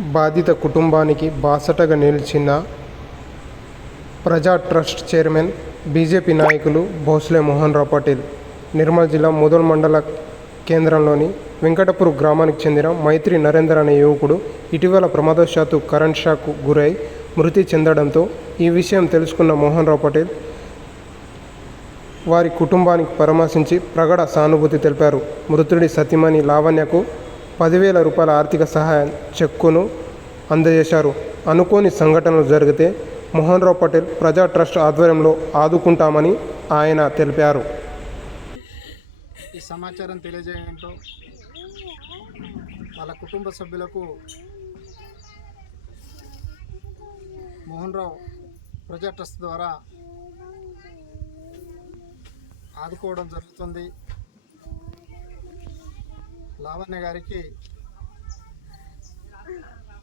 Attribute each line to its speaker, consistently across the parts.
Speaker 1: బాధిత కుటుంబానికి బాసటగా నిలిచిన ప్రజా ట్రస్ట్ చైర్మన్ బీజేపీ నాయకులు భోస్లే మోహన్ రావు పటేల్ నిర్మల్ జిల్లా ముదల్ మండల కేంద్రంలోని వెంకటపూర్ గ్రామానికి చెందిన మైత్రి నరేందర్ అనే యువకుడు ఇటీవల ప్రమాదవశాత్తు కరెంట్ షాక్కు గురై మృతి చెందడంతో ఈ విషయం తెలుసుకున్న మోహన్ రావు పటేల్ వారి కుటుంబానికి పరామర్శించి ప్రగడ సానుభూతి తెలిపారు. మృతుడి సతీమణి లావణ్యకు పదివేల రూపాయల ఆర్థిక సహాయం చెక్కును అందజేశారు. అనుకోని సంఘటనలు జరిగితే మోహన్ రావు పటేల్ ప్రజా ట్రస్ట్ ఆధ్వర్యంలో ఆదుకుంటామని ఆయన తెలిపారు.
Speaker 2: ఈ సమాచారం తెలియజేయడంతో వాళ్ళ కుటుంబ సభ్యులకు మోహన్ రావు ప్రజా ట్రస్ట్ ద్వారా ఆదుకోవడం జరుగుతుంది. లావణ్య గారికి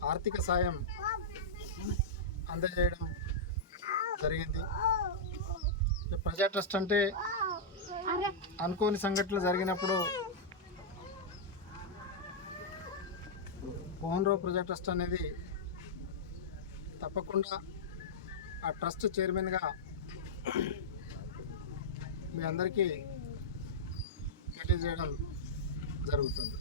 Speaker 2: ఆర్థిక సాయం అందజేయడం జరిగింది. ఈ ప్రజా ట్రస్ట్ అంటే అనుకోని సంఘటనలు జరిగినప్పుడు మోహన్ రావు ప్రజా ట్రస్ట్ అనేది తప్పకుండా ఆ ట్రస్ట్ చైర్మన్గా మీ అందరికీ తెలియజేయడం జరుగుతుంది.